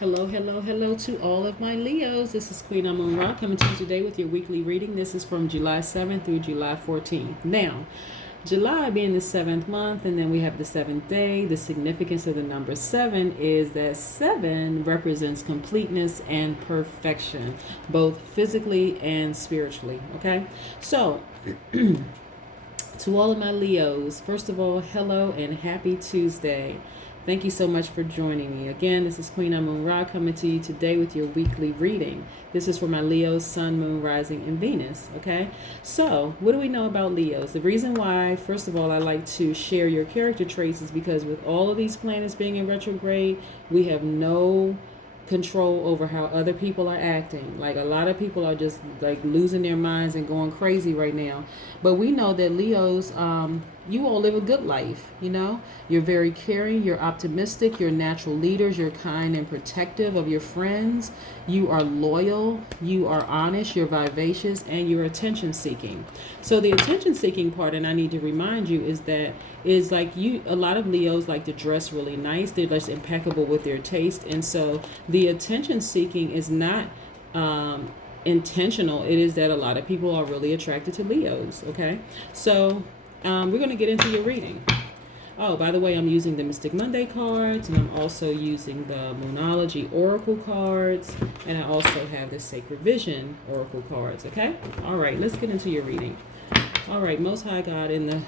Hello, hello, hello to all of my Leos. This is Queen Amun Ra coming to you today with your weekly reading. This is from July 7th through July 14th. Now, July being the seventh month, and then we have the seventh day. The significance of the number seven is that seven represents completeness and perfection, both physically and spiritually. Okay, so to all of my Leos, first of all, hello and happy Tuesday. Thank you so much for joining me. Again, this is Queen Amun Ra coming to you today with your weekly reading. This is for my Leos, Sun, Moon, Rising, and Venus. Okay, so what do we know about Leos? The reason why, first of all, I like to share your character traits is because with all of these planets being in retrograde, we have no control over how other people are acting. Like a lot of people are just like losing their minds and going crazy right now. But we know that Leos, you all live a good life. You know, you're very caring, you're optimistic, you're natural leaders, you're kind and protective of your friends, you are loyal, you are honest, you're vivacious, and you're attention seeking. So the attention seeking part, and I need to remind you, is like a lot of Leos like to dress really nice. They're just impeccable with their taste. And so the attention seeking is not intentional. It is that a lot of people are really attracted to Leos. Okay, so we're going to get into your reading. Oh, by the way, I'm using the Mystic Monday cards, and I'm also using the Moonology Oracle cards, and I also have the Sacred Vision Oracle cards. Okay, all right, let's get into your reading. All right, Most High God in the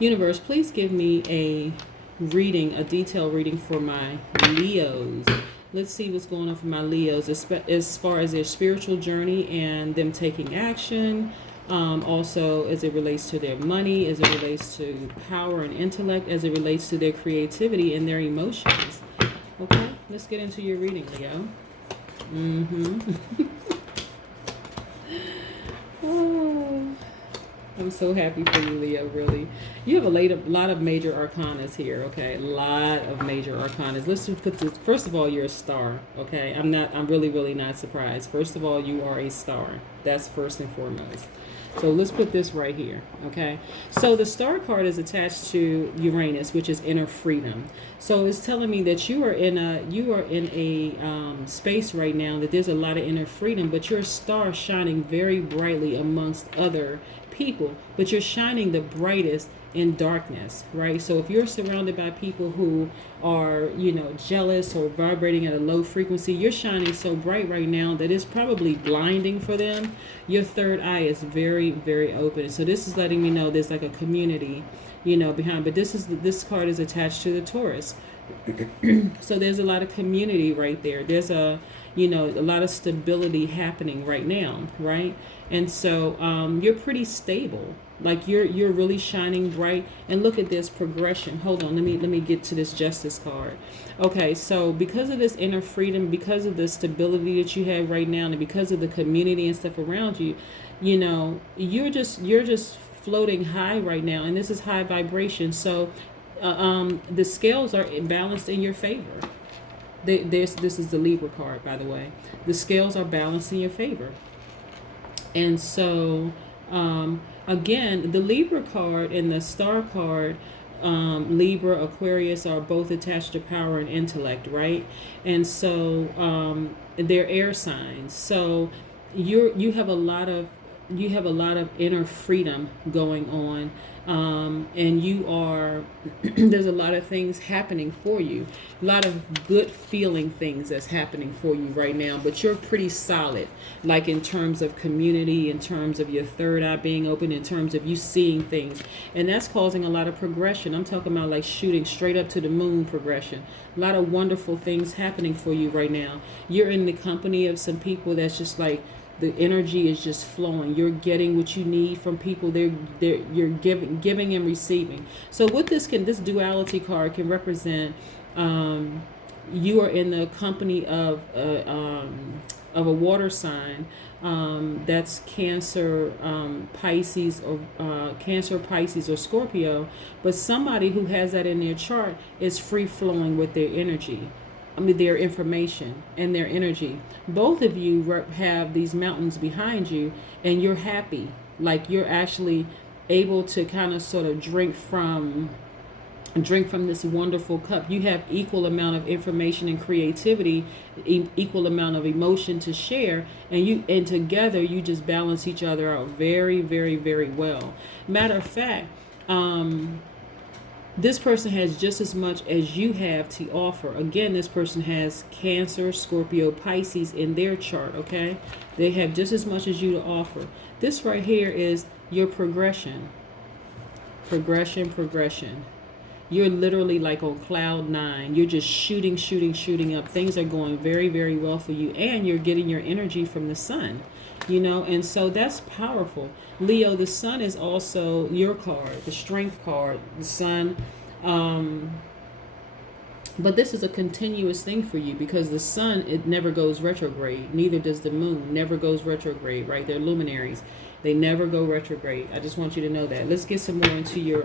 universe, please give me a detailed reading for my Leos. Let's see what's going on for my Leos as far as their spiritual journey and them taking action. Also, as it relates to their money, as it relates to power and intellect, as it relates to their creativity and their emotions. Okay, let's get into your reading, Leo. Oh, I'm so happy for you, Leo, really. You have a lot of major arcanas here, okay? A lot of major arcanas. Let's just put this, first of all, you're a star, okay? I'm really, really not surprised. First of all, you are a star. That's first and foremost. So let's put this right here, okay? So the star card is attached to Uranus, which is inner freedom. So it's telling me that you are in a space right now that there's a lot of inner freedom, but you're a star shining very brightly amongst other people, but you're shining the brightest in darkness, right? So if you're surrounded by people who are, jealous or vibrating at a low frequency, you're shining so bright right now that it's probably blinding for them. Your third eye is very, very open. So this is letting me know there's like a community, behind. But this card is attached to the Taurus. So there's a lot of community right there. There's a lot of stability happening right now, right? And so you're pretty stable. Like you're really shining bright. And look at this progression. Hold on, let me get to this Justice card. Okay, so because of this inner freedom, because of the stability that you have right now, and because of the community and stuff around you, you're just floating high right now, and this is high vibration. So the scales are balanced in your favor. This is the Libra card, by the way. The scales are balanced in your favor. And so, again, the Libra card and the Star card, Libra, Aquarius are both attached to power and intellect, right? And so they're air signs. So you have a lot of inner freedom going on, and you are there's a lot of things happening for you, a lot of good feeling things that's happening for you right now, but you're pretty solid, like in terms of community, in terms of your third eye being open, in terms of you seeing things, and that's causing a lot of progression. I'm talking about like shooting straight up to the moon progression. A lot of wonderful things happening for you right now. You're in the company of some people that's just like the energy is just flowing. You're getting what you need from people. You're giving and receiving. So what this duality card can represent, you are in the company of a water sign, that's Cancer, Pisces, or Cancer, Pisces, or Scorpio. But somebody who has that in their chart is free flowing with their energy. Their information and their energy. Both of you have these mountains behind you, and you're happy. Like you're actually able to kind of sort of drink from drink from this wonderful cup. You have equal amount of information and creativity, equal amount of emotion to share, and together you just balance each other out very, very, very well. Matter of fact, this person has just as much as you have to offer. Again, this person has Cancer, Scorpio, Pisces in their chart, okay? They have just as much as you to offer. This right here is your progression. Progression. You're literally like on cloud 9. You're just shooting up. Things are going very, very well for you. And you're getting your energy from the sun, and so that's powerful. Leo, the sun is also your card, the strength card, the sun. But this is a continuous thing for you because the sun, it never goes retrograde. Neither does the moon. Never goes retrograde, right? They're luminaries. They never go retrograde. I just want you to know that. Let's get some more into your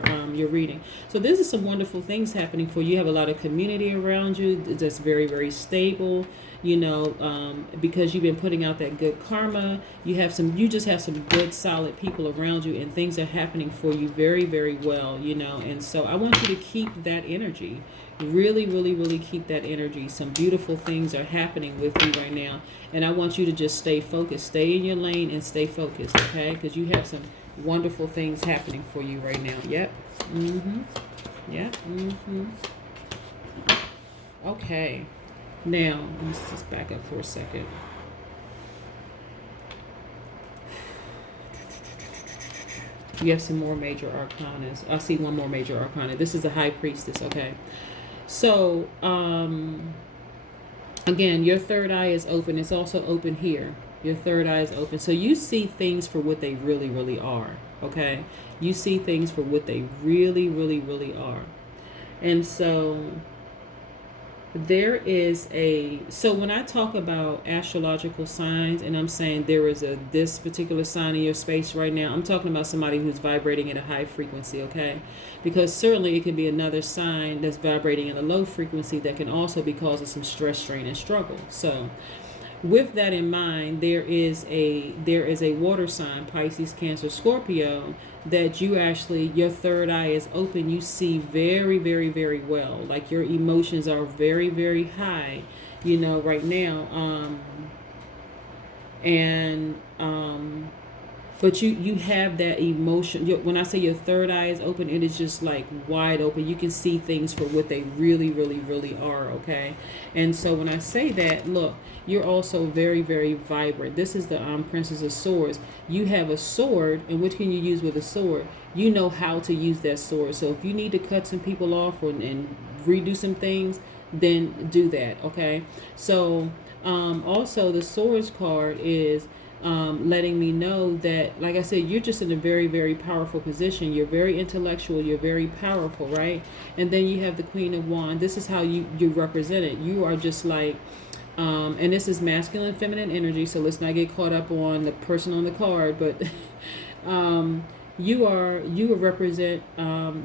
reading. So this is some wonderful things happening for you. You have a lot of community around you that's very, very stable. Because you've been putting out that good karma. You just have some good, solid people around you, and things are happening for you very, very well. And so I want you to keep that energy. Really, really, really keep that energy. Some beautiful things are happening with you right now. And I want you to just stay focused. Stay in your lane and stay focused, okay? Because you have some wonderful things happening for you right now. Yep. Yep. Okay. Now, let's just back up for a second. You have some more major arcana. I see one more major arcana. This is the High Priestess, okay? So, again, your third eye is open. It's also open here. Your third eye is open. So you see things for what they really, really are, okay? You see things for what they really, really, really are. And so so when I talk about astrological signs and I'm saying there is this particular sign in your space right now, I'm talking about somebody who's vibrating at a high frequency, okay? Because certainly it can be another sign that's vibrating at a low frequency that can also be causing some stress, strain, and struggle. So with that in mind, there is a water sign, Pisces, Cancer, Scorpio, that your third eye is open. You see very, very, very well. Like your emotions are very, very high, right now. But you have that emotion. When I say your third eye is open, it is just like wide open. You can see things for what they really, really, really are, okay? And so when I say that, look, you're also very, very vibrant. This is the Princess of Swords. You have a sword, and what can you use with a sword? You know how to use that sword. So if you need to cut some people off and redo some things, then do that, okay? So also the Swords card is letting me know that, like I said, you're just in a very, very powerful position. You're very intellectual. You're very powerful, right? And then you have the Queen of Wands. This is how you represent it. You are just like, and this is masculine and feminine energy, so let's not get caught up on the person on the card, but you represent,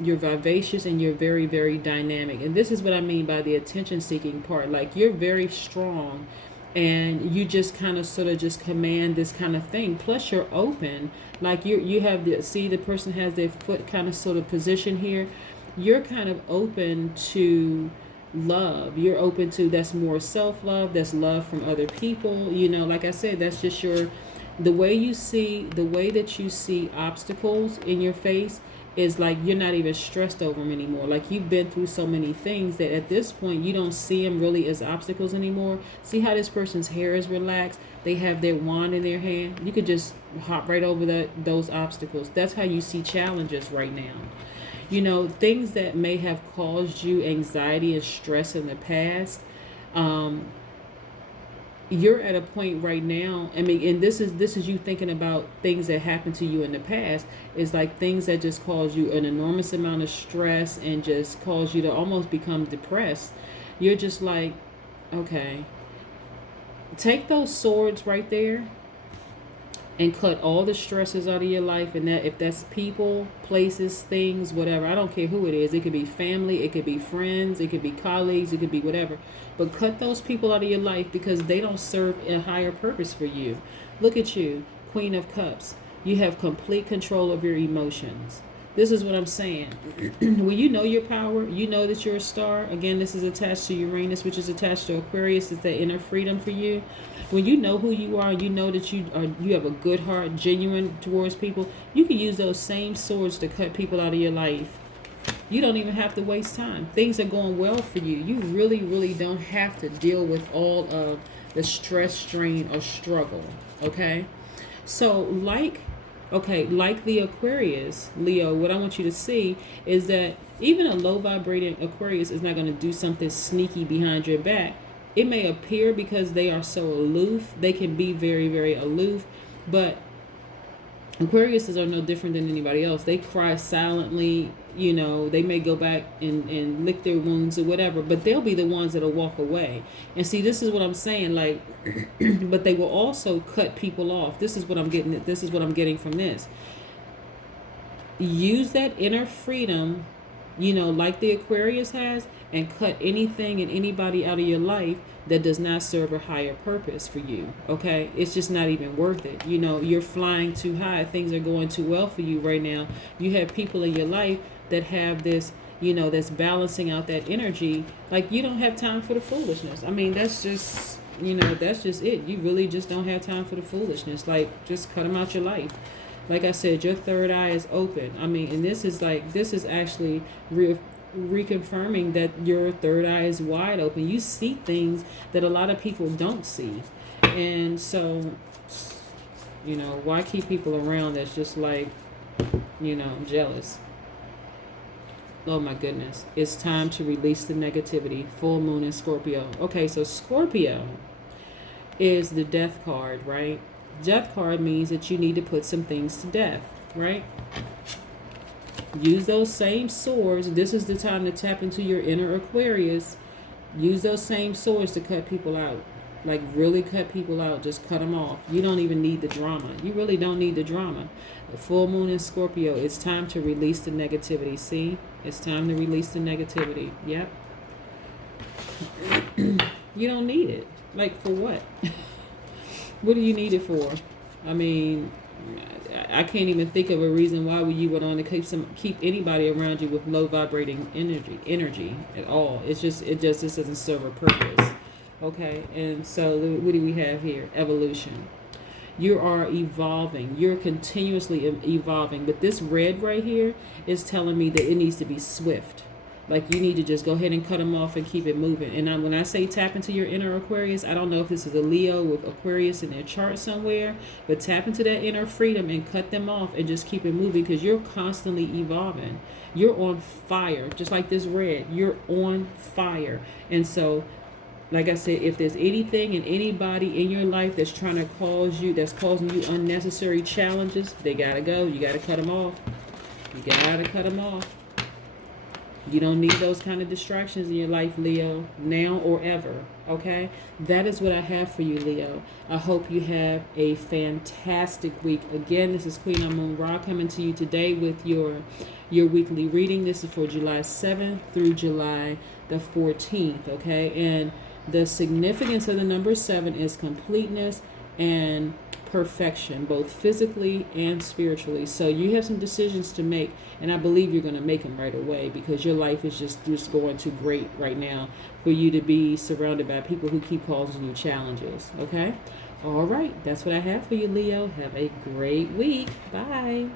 you're vivacious and you're very, very dynamic. And this is what I mean by the attention-seeking part. Like, you're very strong, and you just kind of sort of just command this kind of thing. Plus you're open, like you have the person has their foot kind of sort of position here. You're kind of open to love. You're open to, that's more self-love, that's love from other people. Like I said, that's just the way that you see obstacles in your face is like you're not even stressed over them anymore. Like, you've been through so many things that at this point you don't see them really as obstacles anymore. See how this person's hair is relaxed? They have their wand in their hand. You could just hop right over those obstacles. That's how you see challenges right now. Things that may have caused you anxiety and stress in the past, you're at a point right now. I mean, and this is you thinking about things that happened to you in the past. It's like things that just cause you an enormous amount of stress and just cause you to almost become depressed. You're just like, okay, take those swords right there and cut all the stresses out of your life. And that, if that's people, places, things, whatever, I don't care who it is. It could be family, it could be friends, it could be colleagues, it could be whatever. But cut those people out of your life because they don't serve a higher purpose for you. Look at you, Queen of Cups. You have complete control of your emotions. this is what I'm saying. When you know your power, you know that you're a star. Again, this is attached to Uranus, which is attached to Aquarius. It's that inner freedom for you. When you know who you are, you know that you have a good heart, genuine towards people. You can use those same swords to cut people out of your life. You don't even have to waste time. Things are going well for you. You really, really don't have to deal with all of the stress, strain, or struggle. Okay? So, like the Aquarius, Leo, what I want you to see is that even a low vibrating Aquarius is not going to do something sneaky behind your back. It may appear because they are so aloof. They can be very, very aloof, but Aquariuses are no different than anybody else. They cry silently, you know, they may go back and lick their wounds or whatever, but they'll be the ones that'll walk away. And see, this is what I'm saying, like, but they will also cut people off. This is what I'm getting from this. Use that inner freedom, you know, like the Aquarius has, and cut anything and anybody out of your life that does not serve a higher purpose for you. Okay, it's just not even worth it. You know, you're flying too high. Things are going too well for you right now. You have people in your life that have this, you know, that's balancing out that energy. Like, you don't have time for the foolishness. I mean, that's just, you know, that's just it. You really just don't have time for the foolishness. Like, just cut them out your life. Like I said, your third eye is open. I mean, and this is actually reconfirming that your third eye is wide open. You see things that a lot of people don't see. And so, you know, why keep people around that's just like, you know, jealous? Oh my goodness. It's time to release the negativity. Full moon in Scorpio. Okay, so Scorpio is the death card, right? Death card means that you need to put some things to death, right? Use those same swords. This is the time to tap into your inner Aquarius. Use those same swords to cut people out. Like, really cut people out. Just cut them off. You don't even need the drama. You really don't need the drama. The full moon in Scorpio, it's time to release the negativity. See? It's time to release the negativity. Yep. You don't need it. Like, for what? What do you need it for? I mean, I can't even think of a reason why you would want to keep anybody around you with low vibrating energy at all. It just doesn't serve a purpose. Okay, and so what do we have here? Evolution. You are evolving. You're continuously evolving. But this red right here is telling me that it needs to be swift. Like, you need to just go ahead and cut them off and keep it moving. And when I say tap into your inner Aquarius, I don't know if this is a Leo with Aquarius in their chart somewhere, but tap into that inner freedom and cut them off and just keep it moving, because you're constantly evolving. You're on fire, just like this red. You're on fire. And so, like I said, if there's anything and anybody in your life that's causing you unnecessary challenges, they gotta go. You gotta cut them off. You gotta cut them off. You don't need those kind of distractions in your life, Leo, now or ever, okay? That is what I have for you, Leo. I hope you have a fantastic week. Again, this is Queen Amun Ra coming to you today with your weekly reading. This is for July 7th through July the 14th, okay? And the significance of the number 7 is completeness and perfection, both physically and spiritually. So you have some decisions to make, and I believe you're going to make them right away, because your life is just going too great right now for you to be surrounded by people who keep causing you challenges. Okay? All right. That's what I have for you, Leo. Have a great week. Bye.